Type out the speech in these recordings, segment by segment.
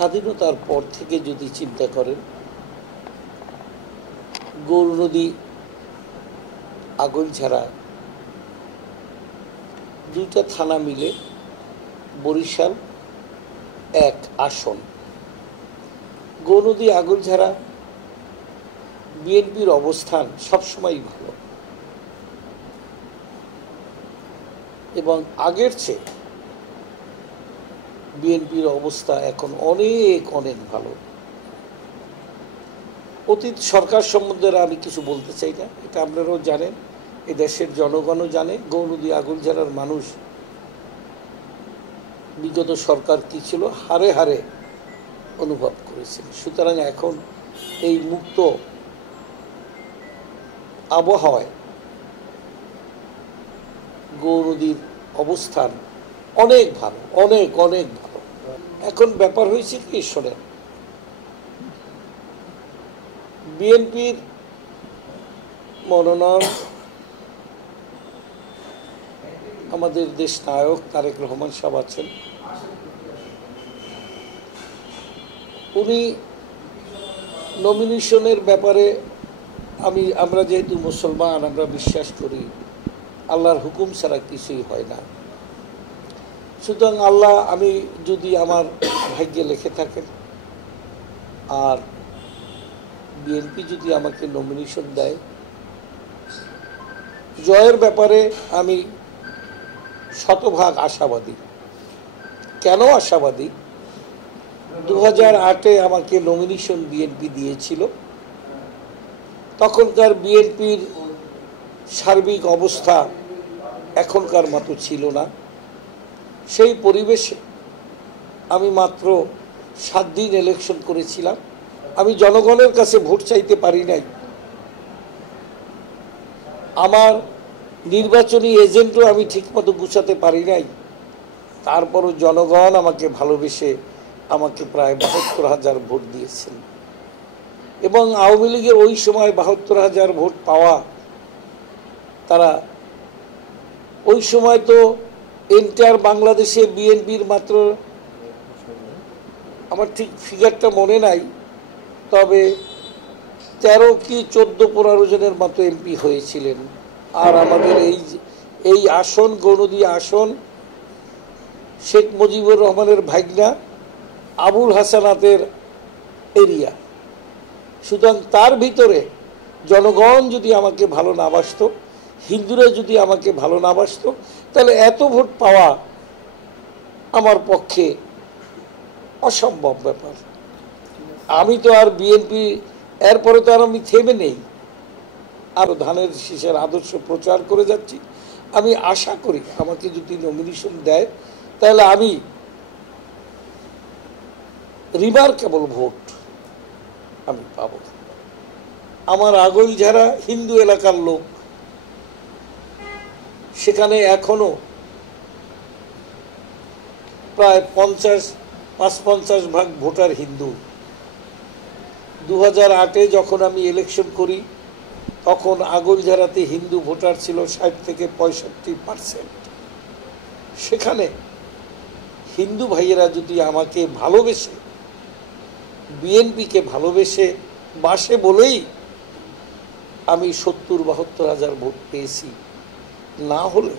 স্বাধীনতার পর থেকে যদি চিন্তা করেন, গৌরনদী আগৈলঝাড়া দুইটা থানা মিলে বরিশাল এক আসন। গৌরনদী আগৈলঝাড়া বিএনপির অবস্থান সবসময়ই ভালো এবং আগের চেয়ে বিএনপির অবস্থা এখন অনেক অনেক ভালো। অতীত সরকার সম্বন্ধে আমি কিছু বলতে চাই না, এটা আপনারাও জানেন, এ দেশের জনগণও জানে। গৌরনদী আগৈলঝাড়ার মানুষ বিগত সরকার কি ছিল হারে হারে অনুভব করেছেন। সুতরাং এখন এই মুক্ত আবহাওয়ায় গৌরনদীর অবস্থান অনেক ভালো, অনেক অনেক ভালো। এখন ব্যাপার হয়েছে কি, শোনেন, বিএনপির মনোনয়ন আমাদের দেশ নায়ক তারেক রহমান সাহেব আছেন, উনি নমিনেশনের ব্যাপারে আমরা যেহেতু মুসলমান, আমরা বিশ্বাস করি আল্লাহর হুকুম ছাড়া কিছুই হয় না। সুতরাং আল্লাহ আমি যদি আমার ভাগ্যে লিখে থাকেন আর বিএনপি যদি আমাকে নমিনেশন দেয়, জয়ের ব্যাপারে আমি শতভাগ আশাবাদী। কেন আশাবাদী? 2008-এ আমাকে নমিনেশন বিএনপি দিয়েছিল। তখনকার বিএনপির সার্বিক অবস্থা এখনকার মতো ছিল না। সেই পরিবেশে আমি মাত্র 7 দিন ইলেকশন করেছিলাম। আমি জনগণের কাছে ভোট চাইতে পারি নাই, আমার নির্বাচনী এজেন্টও আমি ঠিকমতো গুছাতে পারি নাই। তারপরও জনগণ আমাকে ভালোবেসে আমাকে প্রায় 72,000 ভোট দিয়েছেন এবং আওয়ামী লীগের ওই সময় 72,000 ভোট পাওয়া, তারা ওই সময় তো এন্টার বাংলাদেশে বিএনপির মাত্র, আমার ঠিক ফিগারটা মনে নাই, তবে 13 কি 14-15 জনের মতো এমপি হয়েছিলেন। আর আমাদের এই আসন, গৌরনদী আসন, শেখ মুজিবুর রহমানের ভাগনা আবুল হাসানাতের এরিয়া। সুতরাং তার ভিতরে জনগণ যদি আমাকে ভালো না বাসত, হিন্দুরা যদি আমাকে ভালো না বাসত, তাহলে এত ভোট পাওয়া আমার পক্ষে অসম্ভব ব্যাপার। আমি তো আর বিএনপি, এরপরে তো আর আমি থেমে নেই, আরো ধানের শীষের আদর্শ প্রচার করে যাচ্ছি। আমি আশা করি আমাকে যদি নমিনেশন দেয় তাহলে আমি রিমার্কেবল ভোট আমি পাব। আমার আগৈলঝাড়া হিন্দু এলাকার লোক, সেখানে এখনো প্রায় 50-55 ভাগ ভোটার হিন্দু। 2008-এ যখন আমি ইলেকশন করি তখন আগৈলঝাড়াতে হিন্দু ভোটার ছিল 60 থেকে 65%। সেখানে হিন্দু ভাইয়েরা যদি আমাকে ভালোবেসে, বিএনপিকে ভালোবেসে বাসে বলেই আমি 70-72 ভোট পেয়েছি। না হলে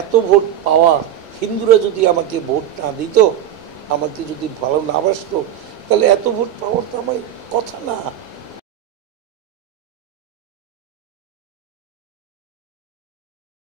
এত ভোট পাওয়া, হিন্দুরা যদি আমাকে ভোট না দিত, আমাকে যদি ভালো না বাসত, তাহলে এত ভোট পাওয়ার তো আমার কথা না।